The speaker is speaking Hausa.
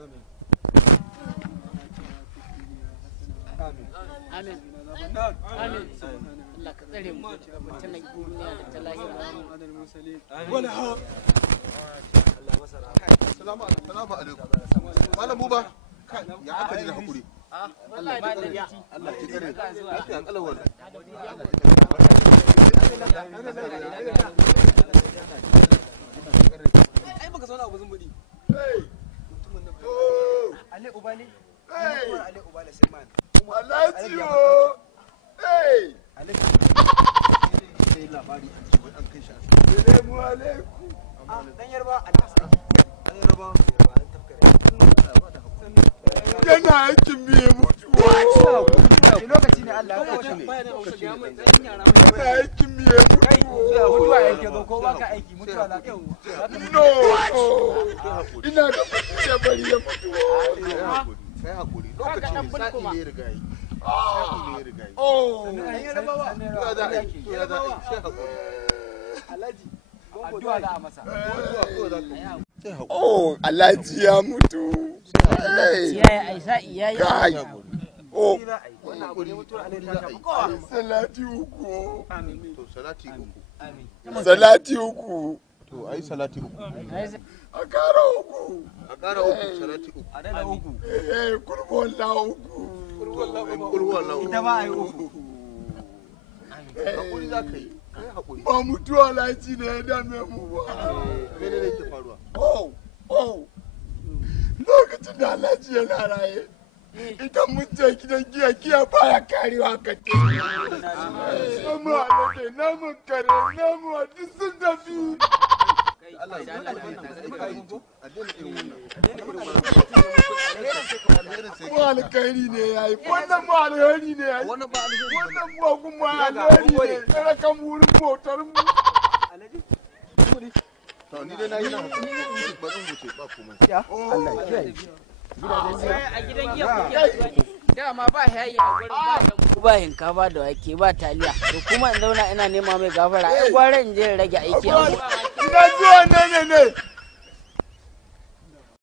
Amin. Allah ka tsare mu ta nan duniya da ta lahira. Wala ha. Salamu alaikum. Malam Buba. Ya aka ji da hakuri. Allah ya bada ya. Allah ya kare. Lafiya kalawar. Ai baka sauna abu zumbudi. Ale ubali. Ale ubali sai man. Alhaji yo. Ale. Sai labari an ce wai an kai shi asibiti. Assalamu alaikum. Dan yarba alhassan. Dan yarba. Yana aikin me mutuwa. Lokaci ne Allah ya kawo shi. Yana aikin me mutuwa. Mutuwa yake zo ko baka aiki mutuwa la kai. No. Ina da mutuwa ya bari ya mutuwa. Kai hakuri. Lokaci ne sa'i ne riga yi. Sa'i ne riga yi. Dan yarbawa. Ya da aiki. Ya da aiki. Sai hakuri. Alhaji. Addu'a da masa. Oh, Alhaji ya mutu. Yaya Aisha iyayi. Kai. Oh, wannan abu ne mutuwa alai ta shafa kowa. salati uku. Amin. To salati uku. Amin. Salati uku. To ai salati uku. A kara uku. A kara uku salati uku. A dana uku. Kurban la uku. Kurban la uku. Ita ma ai uku. Hakuri za ka yi. Kai hakuri. Ba mutuwa Alhaji ne ya dame mu ba. Mene ne ke faruwa? Oh. Lokacin da Alhaji yana raye. Idan mun je gidan giya baya karewa ka ce. Namu alade, namun kare, namu a duk sun tafi. Allah ya mu alkhairi ne ya yi, wannan mu alheri ne ya yi, wannan mu kuma alheri ne, tsara kan wurin motar mu. To ni dai na yi na ba zan wuce ba komai. Allah ya kiyaye. A gidan giya kuke dama ba yayi a gurin ba hinkafa da wake ba taliya to kuma in zauna ina nema mai gafara ai gwara in je in rage aiki a ina zuwa ne